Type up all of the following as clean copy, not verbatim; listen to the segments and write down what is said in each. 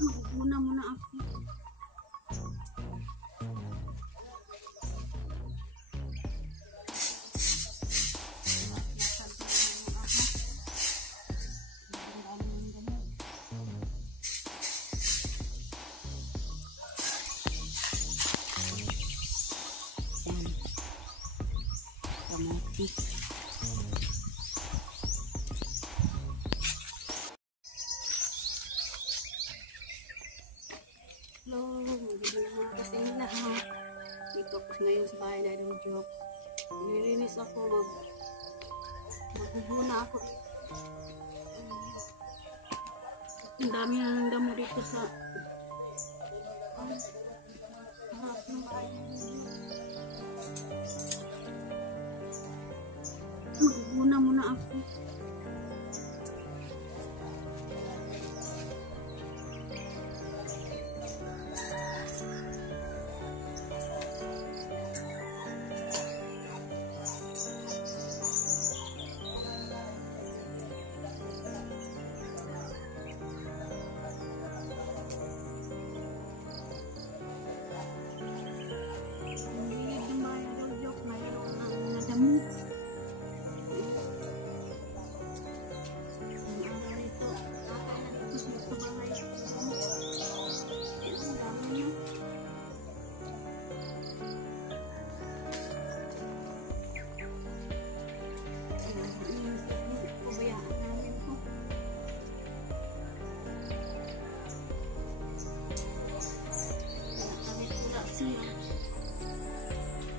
Maguguna muna ako. Kamuti. Hello, magandang umaga sa inyo lahat. Dito ako ngayon sa bahay na Idol Jokes. Nililinis ako, magbubuna ako. Ang dami ng damo dito sa harap ng bahay. Magbubuna muna ako.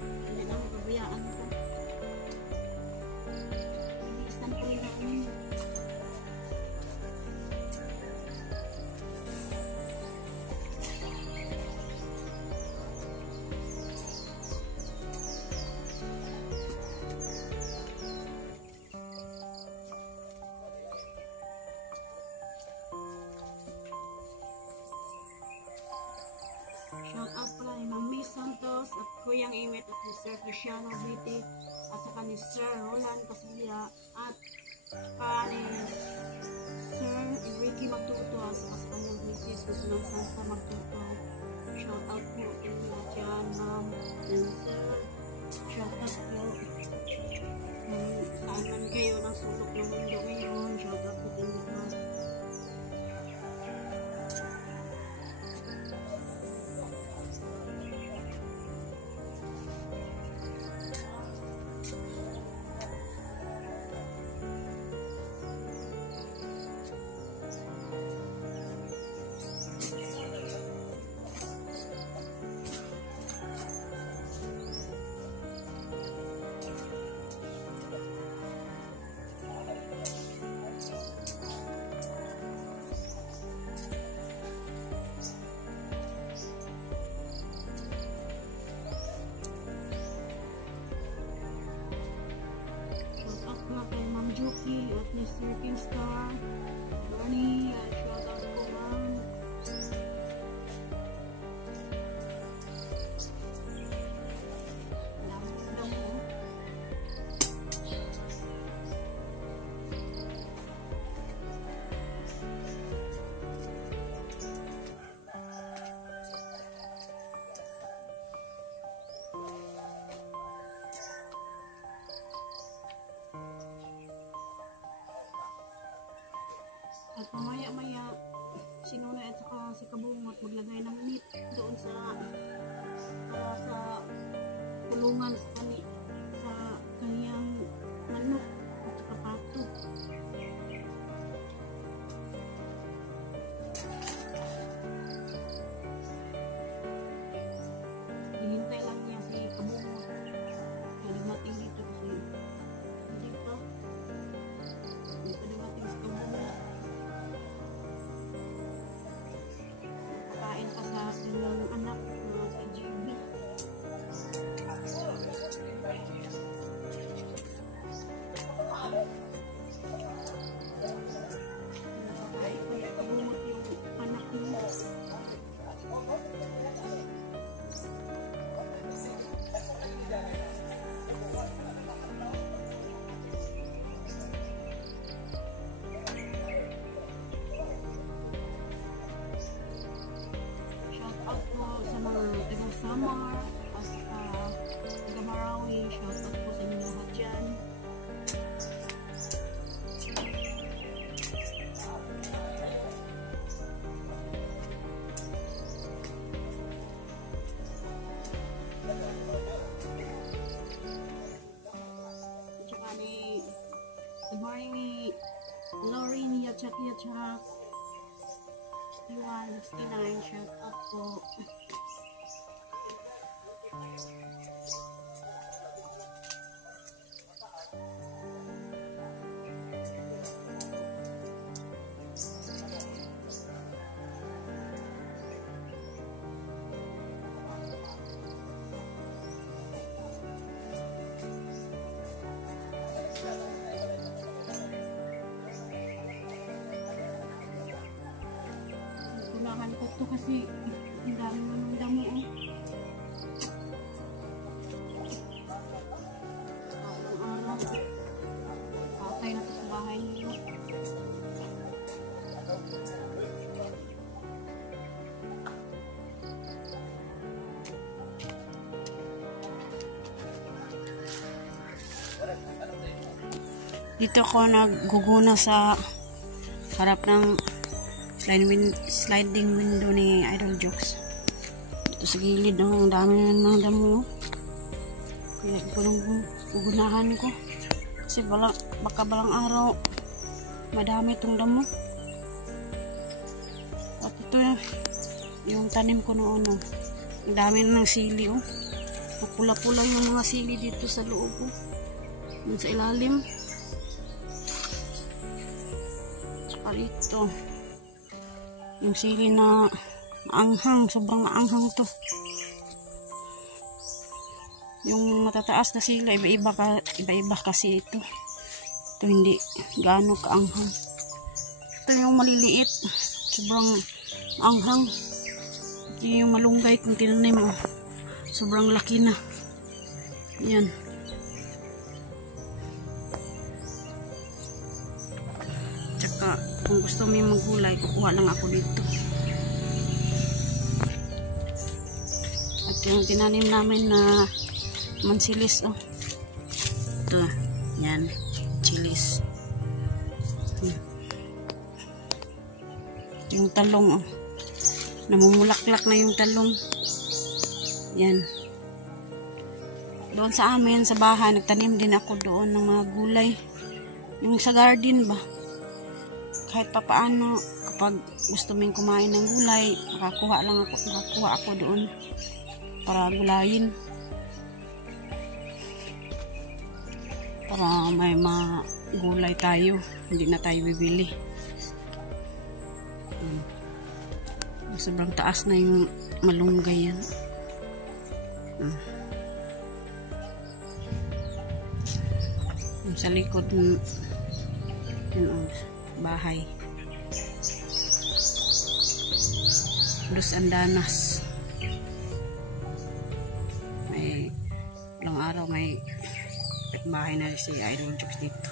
Hindi na mababayaan ko. Bilisan ko rin namin. Shout out pala ni Mami Santos at Kuyang Imit at ni Sir Cristiano Viti at saka ni Sir Roland Casilla at ni Sir Enrique Magtuto at saka sa kanyang misis gusto ng Santa Magtuto. Shout out po inyo dyan, ma'am and sir. Shout out po saan man kayo ng sulok ng mundo ngayon. Shout out po sa inyo lahat. Kay Ma'am Juki at ni Sir Kingstar Bernie, shout out po ma'am. At mamaya-maya, si Nonoy at saka si Kabungot maglagay ng meat doon sa kulungan sa kaniyang manok at saka pato. Hihintay lang niya si Kabungot. Dumating dito kasi dito dumating si Kabungot. Kain pa sa kanyang anak sa GB. Marini Yachak Yachak 61, 69, shout out po. Kailangan ko to kasi ang dami ng damo oh. Ang araw. Patay na to sa bahay nila. Dito ko nagguguna sa harap ng sliding window ni Idol Jokes. Ito sa gilid, ang dami na ng damo. Kaya ito nang gugunahan ko. Kasi baka balang araw madami itong damo. At ito yung tanim ko noon. Oh. Ang dami na ng sili. Oh. Pula-pula yung mga sili dito sa loob. Oh. Yung sa ilalim. Saka dito. Yung sili na maanghang, sobrang maanghang to. Yung matataas na sila, iba-iba kasi ito. Ito hindi gaano kaanghang. Ito yung maliliit, sobrang maanghang. Ito yung malunggay kung tinanim mo. Sobrang laki na. Yan. Tsaka kung gusto mo yung magulay, kukuha lang ako dito. At yung tinanim namin na mansilis, oh. Ito, yan, chilis. Yung talong, oh. Namumulaklak na yung talong. Yan. Doon sa amin, sa bahay, nagtanim din ako doon ng mga gulay. Yung sa garden ba? Kahit papaano, kapag gusto mong kumain ng gulay, makakuha ako doon para gulayin. Para may magulay tayo, hindi na tayo bibili. Sobrang taas na yung malunggay yan. Sa likod yun, bahay. Los Andanas. May ilang araw may bahay na si Idol Jokes dito.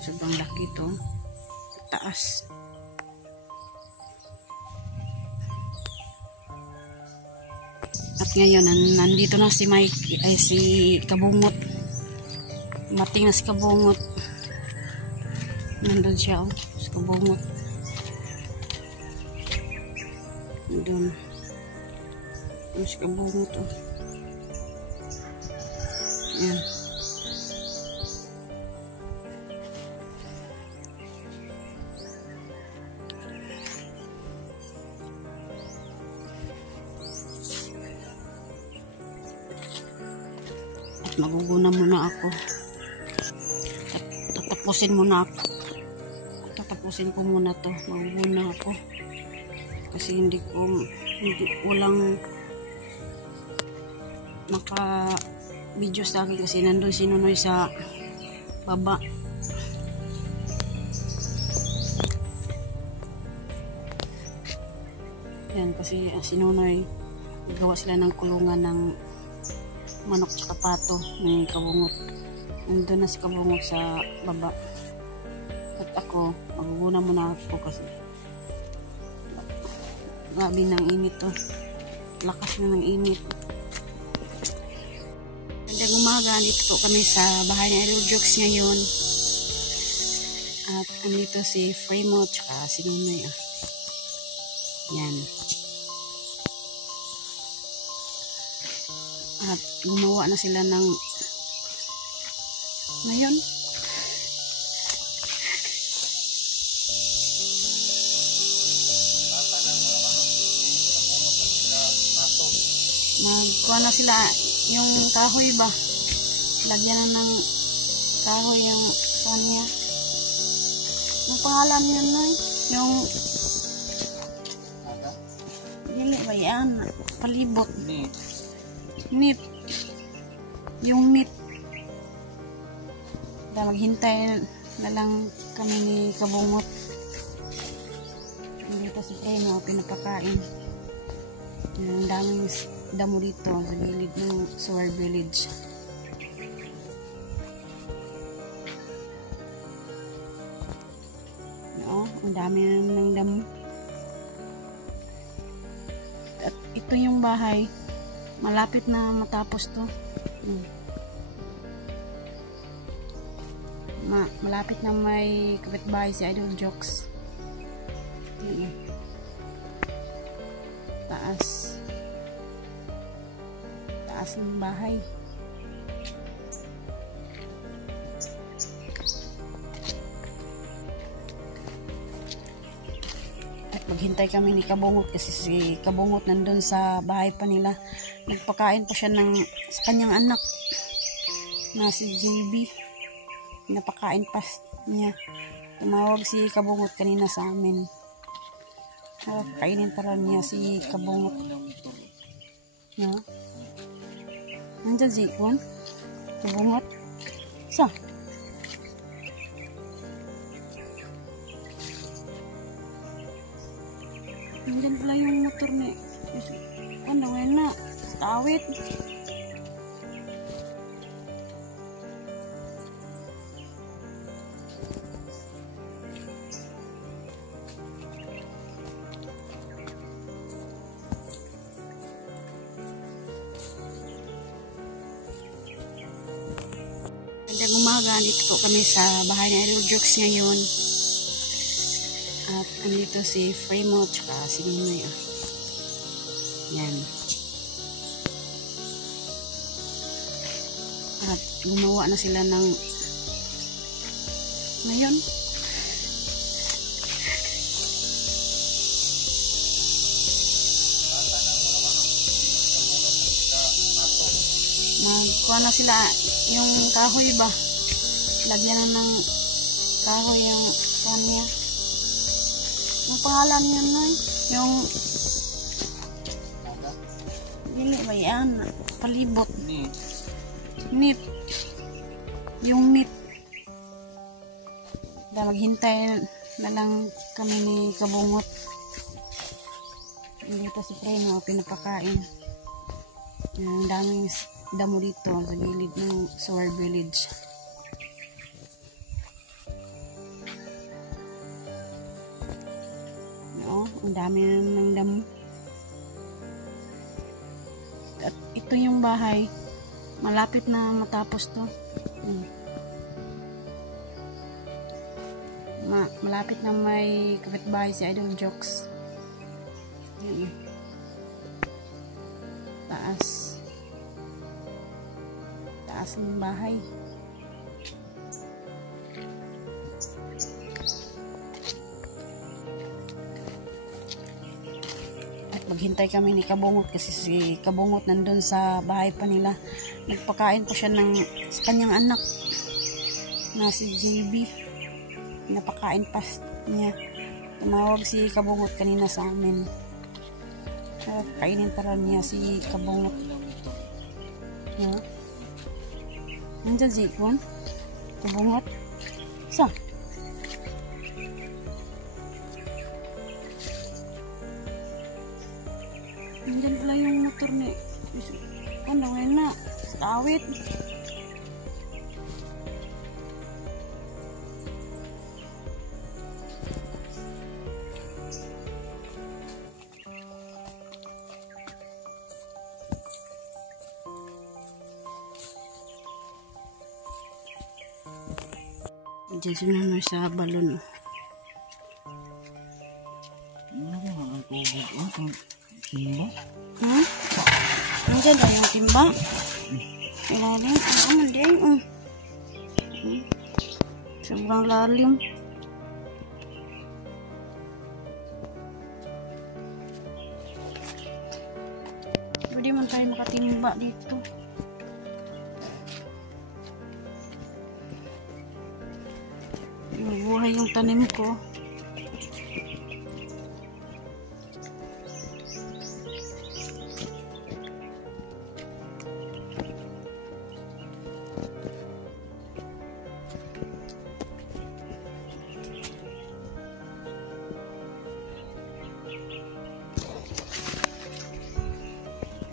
Sobrang laki ito. Taas. At ngayon nandito na si Mike, ay si Kabungot. Mating na si Kabungot. Nandun siya, oh, sa Kabungot. Nandun. Nandun si Kabungot, oh. Yan. At maguguna muna ako. Tatapusin muna ako. Tatapusin ko muna to. Maguguna ako. Kasi hindi ulang naka-video sa akin kasi nandun si Nunoy sa baba. Yan kasi si Nunoy gawa sila ng kulungan ng manok tsaka pato ng Kabungot. Nandun na si Kabungot sa baba. At ako, maguguna muna ako kasi gabi ng init to. Lakas na ng init. Magandang umaga, dito po kami sa bahay ni Idol Jokes ngayon. At andito si Fremo tsaka si Nunoy. Yan. At gumawa na sila ng Nagkuha na sila yung kahoy ba? Lagyan na ng kahoy yung kuha niya. Ang pangalan yun, Noy? Yung dili ba yan? Palibot. Nip. Yung nip. Maghintay na lang kami ni Kabungot. Dito si Preno, pinapakain. Ang daming damo dito sa gilid ng Suwar Village. No, ang dami ng damo. At ito yung bahay. Malapit na matapos to. Malapit na may kapitbahay si Idol Jokes. Taas ng bahay. At maghintay kami ni Kabungot kasi si Kabungot nandun sa bahay pa nila. Nagpakain pa siya sa kanyang anak na si JB. Napakain pa niya. Tumawag si Kabungot kanina sa amin. Kainin pa rin niya si Kabungot. No? Nandyan si Juan? Kabungot? Sa? Nandyan pala yung motor ni ano na? Sa awit. Magandang umaga, dito po kami sa bahay ng Idol Jokes ngayon. At andito si Fremo tsaka si Ninoy. Yan. At gumawa na sila ng ngayon. Nagkuha na sila yung kahoy ba? Lagyan na ng kahoy yung kuha niya. Ang pangalan yun, Noy? Yung dili ba yan? Palibot. Nip. Yung nip. Maghintay na lang kami ni Kabungot. Dito si Preno, pinapakain. Ang daming damo dito sa gilid ng Suwar Village. No, ang dami ng damo. At ito yung bahay. Malapit na matapos to. Malapit na may kapitbahay si Idol Jokes. Taas ng bahay. At maghintay kami ni Kabungot kasi si Kabungot nandun sa bahay pa nila. Nagpakain pa siya sa kanyang anak na si JB. Napakain pa niya. Tumawag si Kabungot kanina sa amin. Kainin pa rin niya si Kabungot. No? Nandyan si Juan? Kabungot? Sa? Nandyan pala yung motor ni ano na? Sa awit. Diyan si mama sa balon. Timba? Ha? Nandiyan na yung timba? Ilalim? Ano din? Sobrang lalim. Pwede man tayo makatimba dito. Buhay yung tanim ko.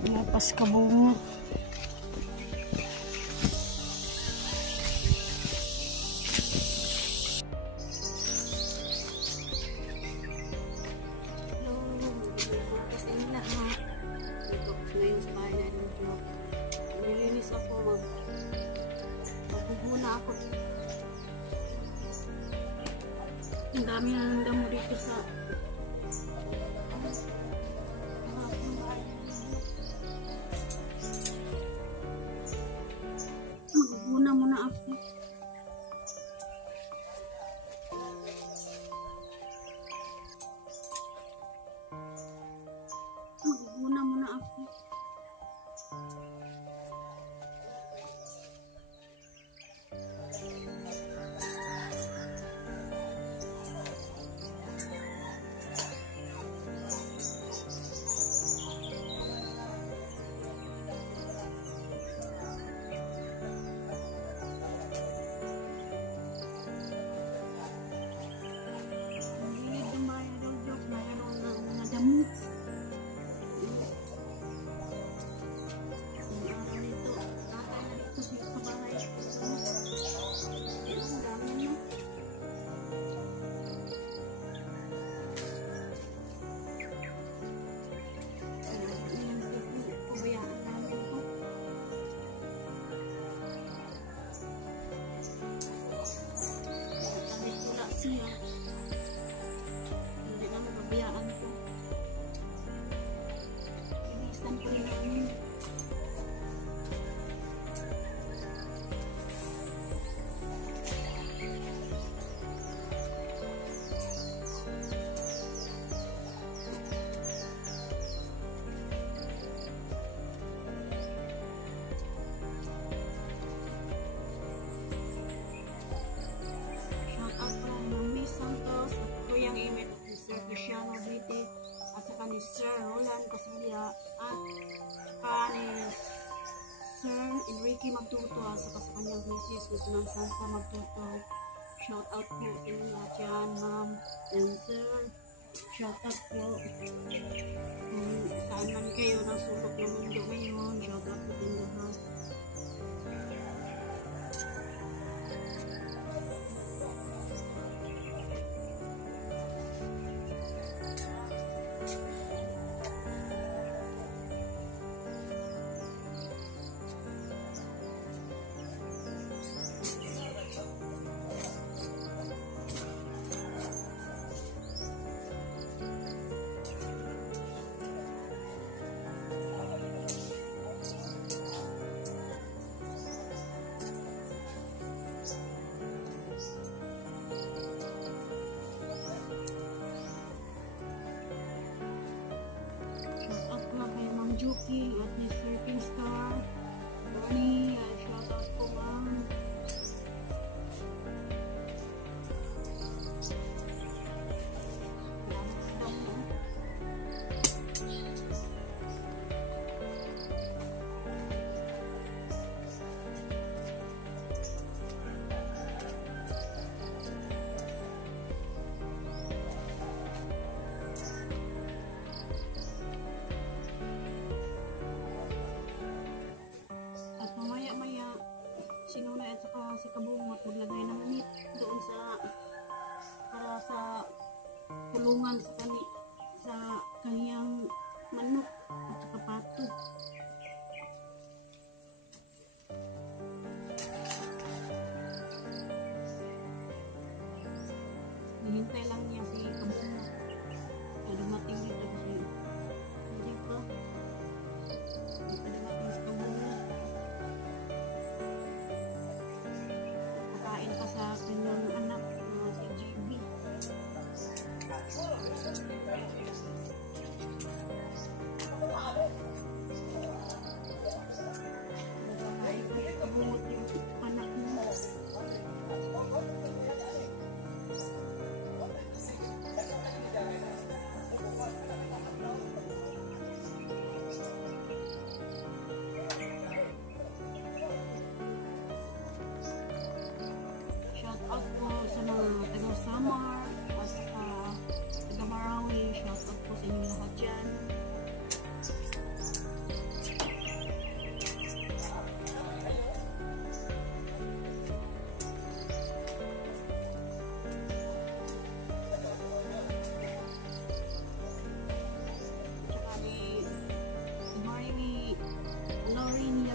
Lapas ka bunga. Nilinis ako, magpupuna ako. Ang dami na ng damo dito sa magpupuna muna ako. Magpupuna muna ako. Siya. Hindi na mababayaan ko. Inisan ko rin namin. Santos, at Kuyang Imet at Sir Feliciano Vite at saka ni Sir Roland Casilla at saka ni Sir Enrique Magtuto at saka sa kanyang misis Guzman Santa Magtuto. Shout out po sa inyo lahat yan, ma'am and sir. Shout out po kung saan man kayo ng sulok ng mundo ngayon. Shout out po sa inyo lahat. Juki at ni Surfing Star Bonnie, shout out po ma'am. Sinunay at saka si Kabung at maglagay ng meat doon sa para sa kulungan sa kaniyang manok at saka pato. Hihintay lang niya si Kabung na dumating dito kasi hindi pa dumating si Kabung. Kain pa sa kanyang anak na si JB.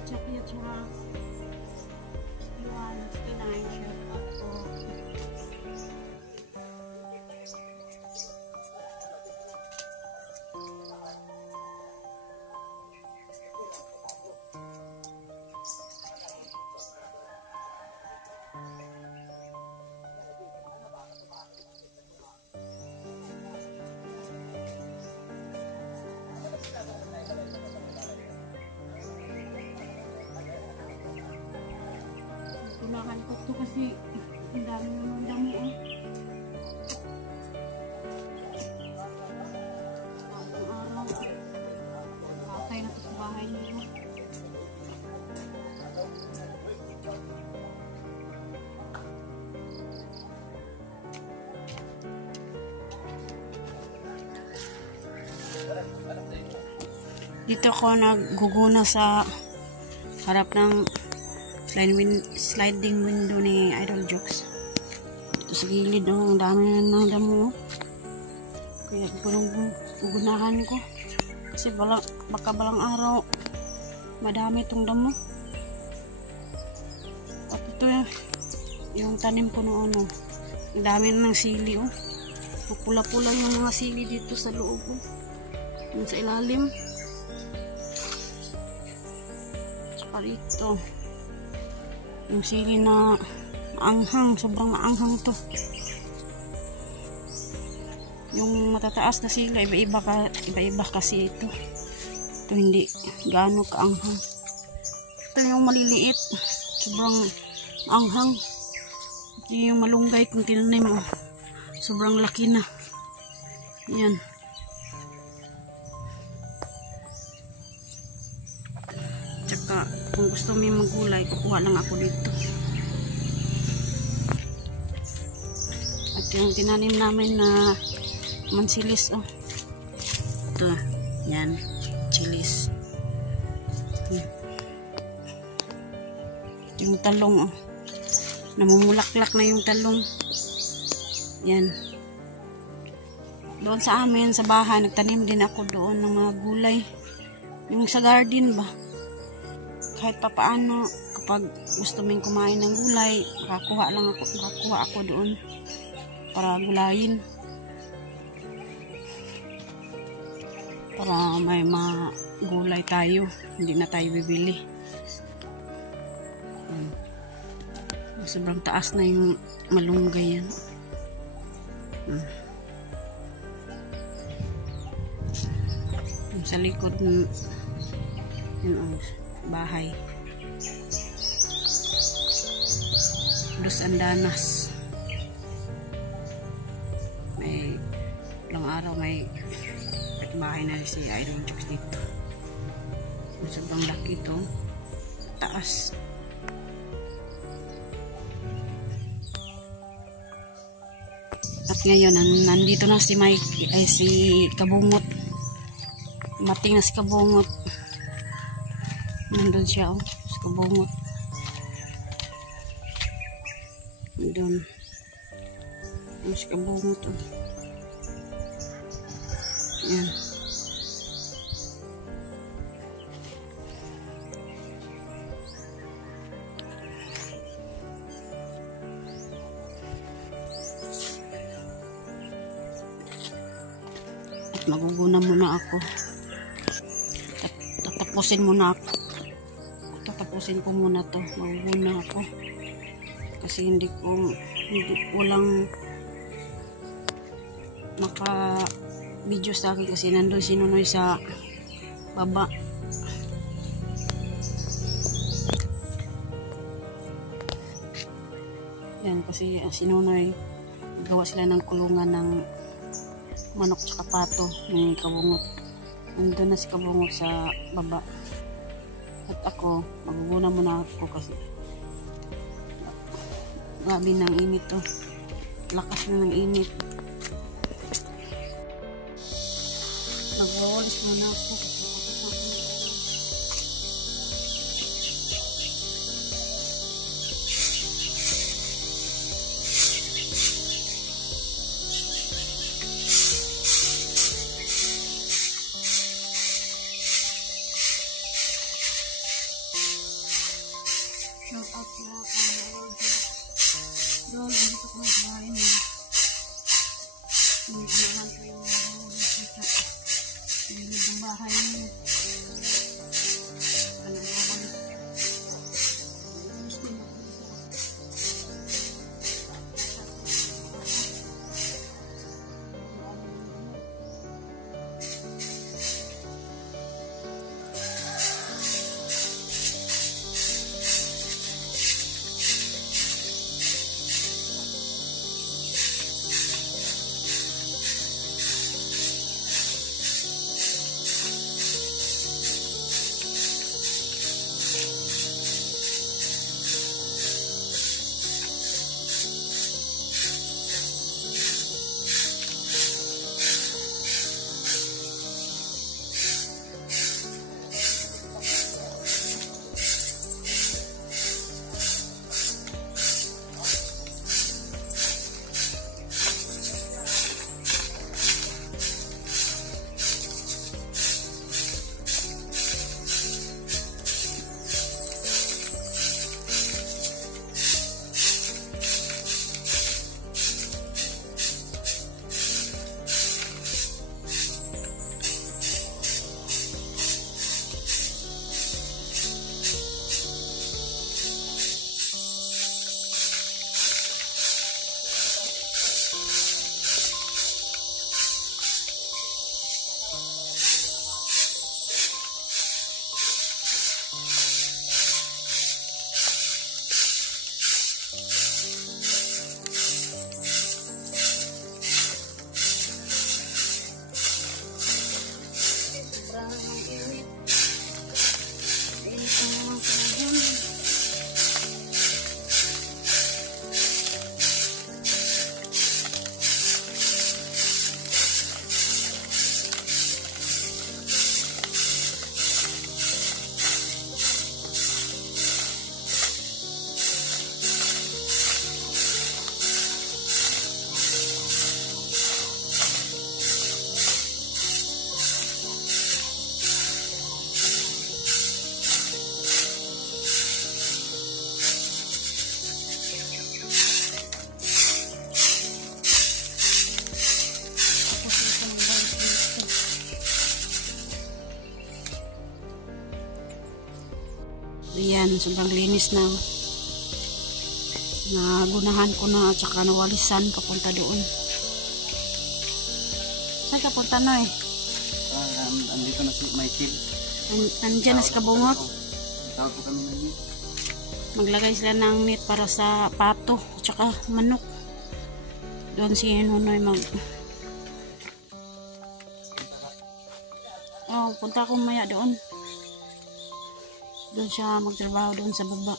jacket siya. 61, 69 siya. Ako. Gunahan ko to kasi ang dami naman dami eh. Ang araw. Patay na to sa bahay nila. Dito ako nagguguna sa harap ng sliding window ni Idol Jokes. Ito sa gilid, ang dami ng damo. Kaya gunahan ko. Kasi baka balang araw madami itong damo. At ito yung tanim ko noon. Ang dami ng sili. Pula-pula yung mga sili dito sa loob. Yung sa ilalim. Saka dito. Yung sili na maanghang, sobrang maanghang to. Yung matataas na sila, iba-iba kasi ito. Ito hindi gaano kaanghang. Ito yung maliliit, sobrang maanghang. Ito yung malunggay kung tinanim mo. Sobrang laki na. Yan. Tsaka kung gusto mo maggulay, kukuha lang ako dito. At yung tinanim namin na mansilis, ito, yan, chilis. Yung talong, namumulaklak na yung talong. Yan. Doon sa amin, sa bahay, nagtanim din ako doon ng mga gulay. Yung sa garden ba? Kahit papaano, kapag gusto mong kumain ng gulay, makakuha ako doon para gulayin. Para may gulay tayo, hindi na tayo bibili. Sobrang taas na yung malunggay yan. Yung sa likod yun ang bahay. Dos Andanas. May ilang araw may bahay na si Idol Jokes dito. Sobrang laki to. Taas. At ngayon nandito na si Mike, si Kabungot. Mating na si Kabungot. Nandun siya, si Kabungot. Nandun. Si Kabungot, Yan. At maguguna muna ako. Tatapusin ko muna to. Maguguna ako. Kasi walang video sa akin kasi nandun si Nunoy sa baba. Yan kasi si Nunoy gawa sila ng kulungan ng manok tsaka pato ng Kabungot. Nandun na si Kabungot sa baba. At ako, maguguna muna ako kasi grabe ng init to. Lakas na ng init. Nag-wawalis muna ako. Inuunahan ko yung mga dito sa gilid ng bahay niyo. Ano nga ba? Gusto mo ko dito. Ayan, sobrang linis na. Nagunahan ko na at saka nawalisan papunta doon. Saan ka punta na eh? Andito na si Michael. Andyan na si Kabungot. Tawag ko kami ng net. Maglagay sila ng net para sa pato at saka manok. Doon si Nunoy punta ko maya doon. Doon siya magtrabaho doon sa baba.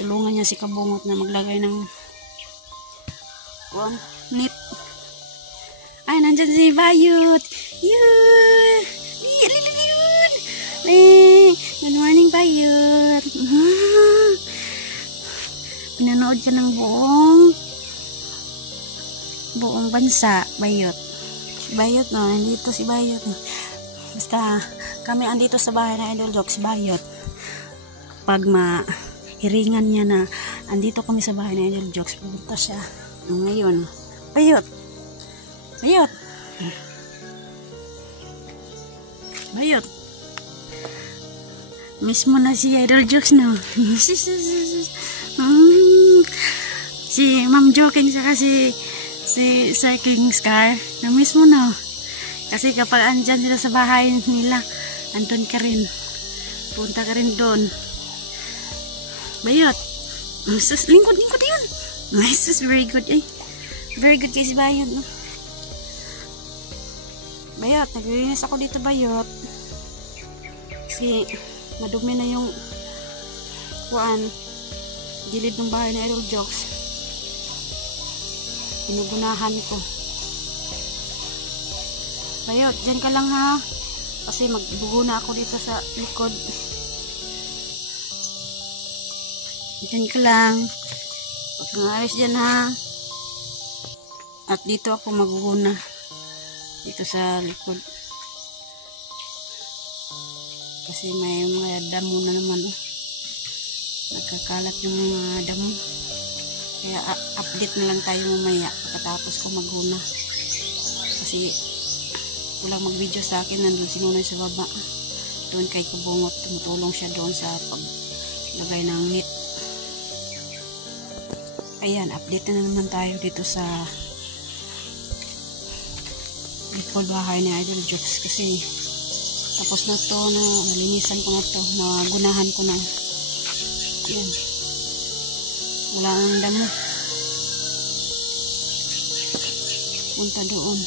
Tulungan niya si Kabungot na maglagay ng net. Ay, nandyan si Bayot. Yun! Good morning, Bayot. Pinanood siya ng buong bansa, Bayot. Si Bayot, no? Nandito si Bayot. Basta kami andito sa bahay na Idol Jokes, si Bayot. Pag hiringan niya na andito kami sa bahay na Idol Jokes, pupunta siya. Ngayon, Bayot. Bayot. Bayot. Miss mo na si Idol Jokes, no? Si Ma'am Joking saka si Cycling Scar. Na-miss mo, no? Kasi kapag andyan sila sa bahay nila, andun ka rin. Punta ka rin doon. Bayot. Lingkod yun. Nice, very good. Eh. Very good kay si Bayot. No? Bayot, naglilinis ako dito, Bayot. Kasi madumi na yung gilid ng bahay na Idol Jokes. Pinugunahan ko. Bayot, dyan ka lang ha. Kasi magbugo na ako dito sa likod. Diyan ka lang. Huwag kang alis dyan ha. At dito ako maguguna. Dito sa likod. Kasi may mga damo na naman. Nagkakalat yung mga damo. Kaya update na lang tayo mamaya. Pagkatapos ko maguna. Kasi walang mag-video sa akin, nandun si Nunoy sa baba. Doon kay Kubungot, tumutulong siya doon sa paglagay ng net. Ayan, update na naman tayo dito sa likod bahay ni Idol Jokes kasi tapos na to, na nalinisan ko na to, nagunahan ko na. Ayan, wala ang damo, punta doon.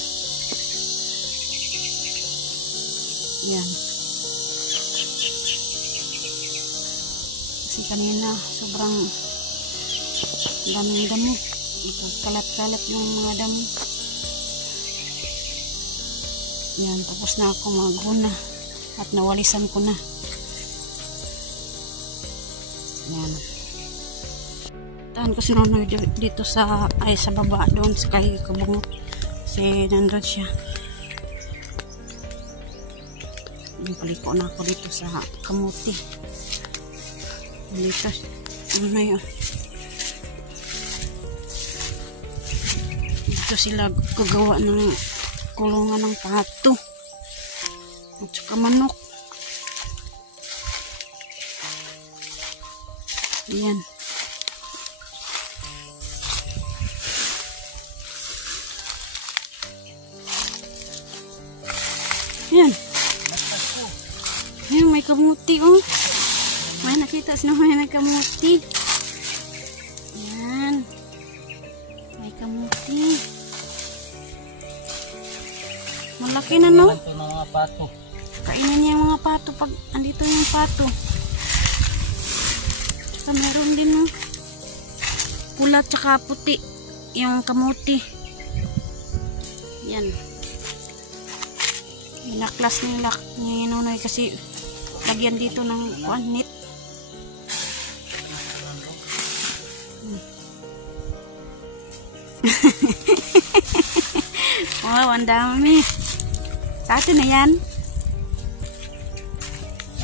Ayan, kasi kanina sobrang daming damo, kalat-kalat yung mga damo. Yan, tapos na ako maguna at nawalisan ko na. Yan. Tahan ko si Nonoy dito sa baba doon sa kay Kubungot. Kasi nandun siya. Yung paliko na ako dito sa kamuti. Dito. Ano na yun? Dito sila gagawa ng kulungan ng pato at saka manok. Ayan. Ayan. Ayan, may kamuti oh. May nakita sino may kamuti. Ayan. May kamuti. Malaki na no? Ito ng mga pato. Kainin niya yung mga pato pag andito yung pato. Tsaka meron din no? Pula tsaka puti yung kamuti. Yan. Inaklas nila ni Nonoy kasi lagyan dito ng net. Wow, ang dami. Sa atin na yan.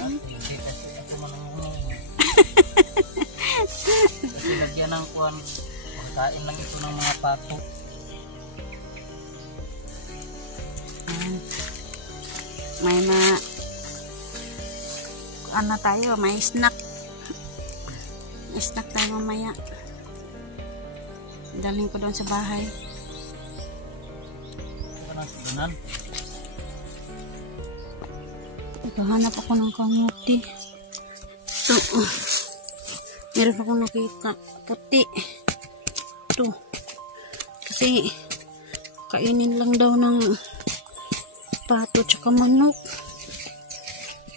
Hindi kasi ako manungunin. Kasi lagyan ng kuwan, pagkain lang ito ng mga pato. May ano tayo, may snack. Snack tayo mamaya. Daling ko doon sa bahay. Naghahanap ako ng kamuti. Ito. Meron akong nakita. Puti. Ito. Kasi kainin lang daw ng pato tsaka manok.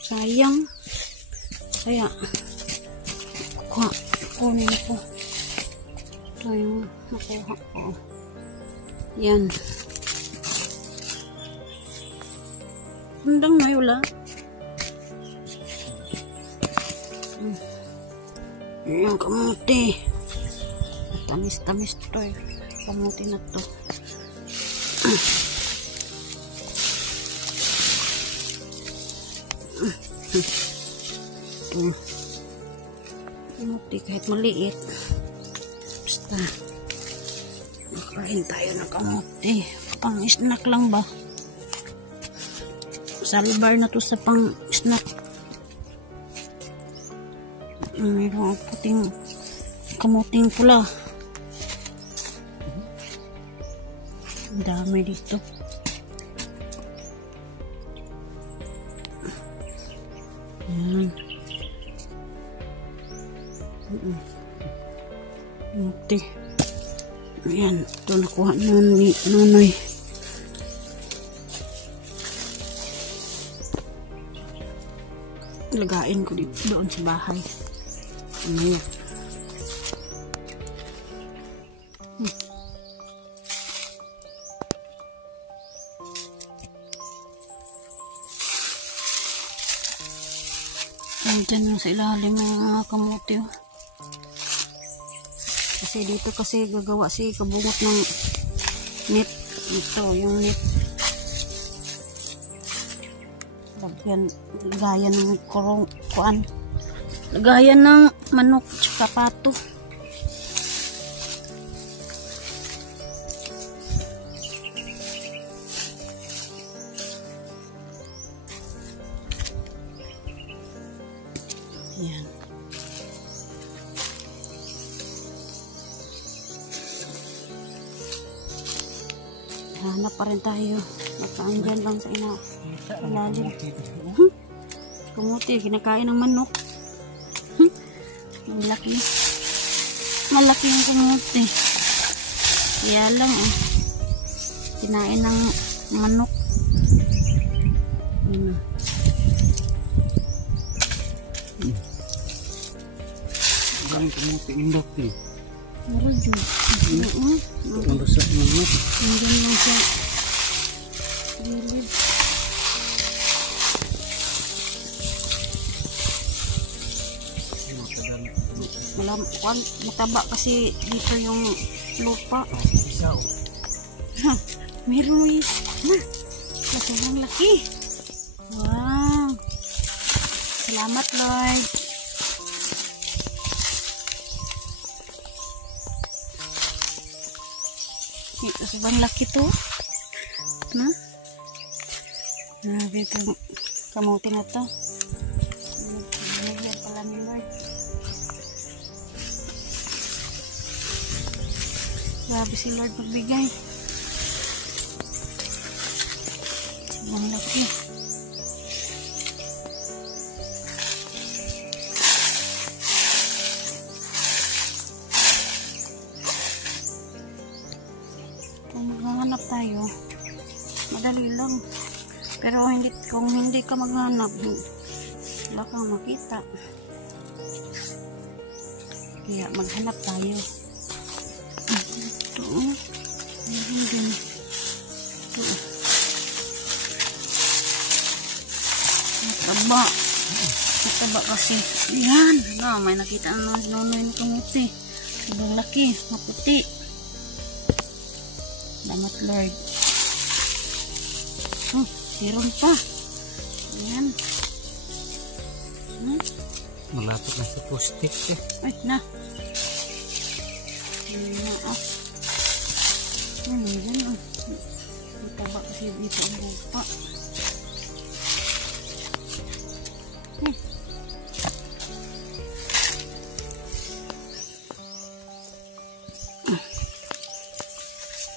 Sayang. Kaya kunin ko. Ito yung nakuha ko. Yan. Sundang na yula. Yung kamuti. Tamis-tamis to eh. Kamuti na to. Kamuti kahit maliit. Basta. Makain tayo ng kamuti. Pang snack lang ba? Salbar na to sa pang snack. Mayroong puting kamuting pula. Ang dami dito. Ayan. Kamuti. Ayan. Ito nakuha ni Nonoy. Lagain ko dito doon sa bahay. Mamaya. Diyan yung sa ilalim ng mga kamuti. Kasi dito kasi gagawa si Kubungot ng net. Ito yung net. Lagayan ng kuan. Lagayan ng manok tsaka pato. Yan. Hanap pa rin tayo. Nakaandyan lang sa ilalim. Kamuti, kinakain ng manok. Malaki. Malaki yung kamuti. Kaya lang kinain ng manok. Ang kamuti indok eh. Meron dyan. Ang rusak ng manok. Andyan lang sa gilid. Mataba kasi dito yung lupa. Isa o. Meron na. Sobrang laki. Wow. Salamat, Lord. Sobrang laki to. Na? Grabe itong kamuti na to. Binigyan pala ni Lord. Grabe si Lord magbigay. Sobrang laki. Kung maghahanap tayo, madali lang. Pero kung hindi ka maghanap, wala kang makita. Kaya maghanap tayo. Ito, meron din. Ito. Mataba. Mataba kasi. Yan. May nakita ang nonoy na kamuti. Sobrang laki. Maputi. Salamat, Lord. Meron pa. Ayan. Malapit na sa postik eh. Ay, na. Ayan na, Ayan. Mataba kasi dito ang buka.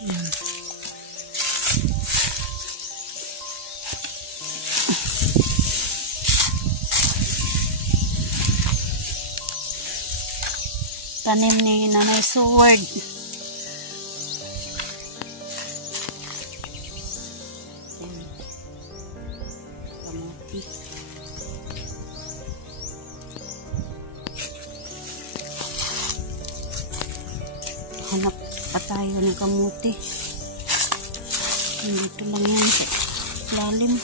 Ayan. Tanim ni Nanay Sword. Kamuti. Hanap pa tayo ng kamuti. Dito lang yan sa lalim.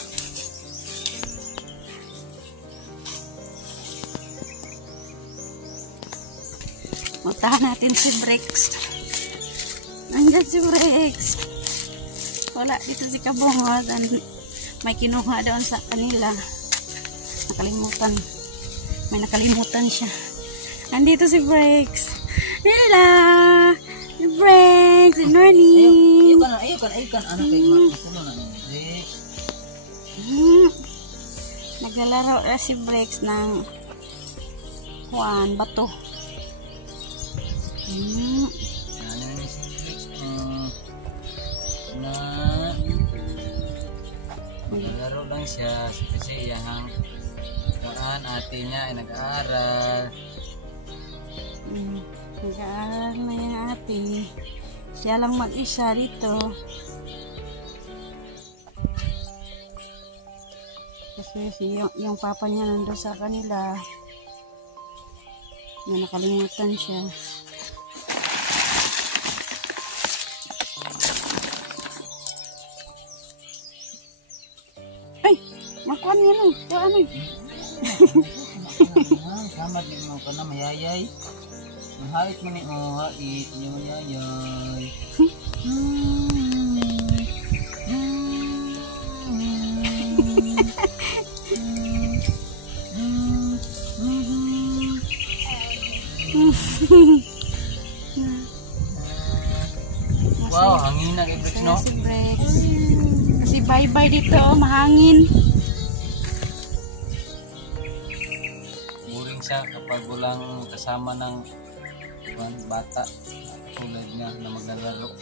Puntahan natin si Brex. Nandiyan si Brex. Wala dito si Kabungod. May kinuha doon sa kanila. Nakalimutan. May nakalimutan siya. Nandito si Brex. Hello! Si Brex! Good morning! Ayukan. Ano kayo makulo na ni Brex? Naglalaro na si Brex ng bato. Ano ni si Brex? Naglaro lang siya kasi yung ate niya ay nag-aaral. Nag-aaral na yung ate. Siya lang mag-isa dito. Kasi yung papa niya nandun sa kanila. Na nakalimutan siya. Ay! Makuha niya no. Kuha ano? Samad din mo ka na mayayay. Mahait mo ni mo. Hait niya mayayay. Wow, hangin na kay Brex, no? Si Brex. Kasi bye-bye dito, mahangin. Boring siya kapag walang kasama ng bata tulad niya na maglalaro.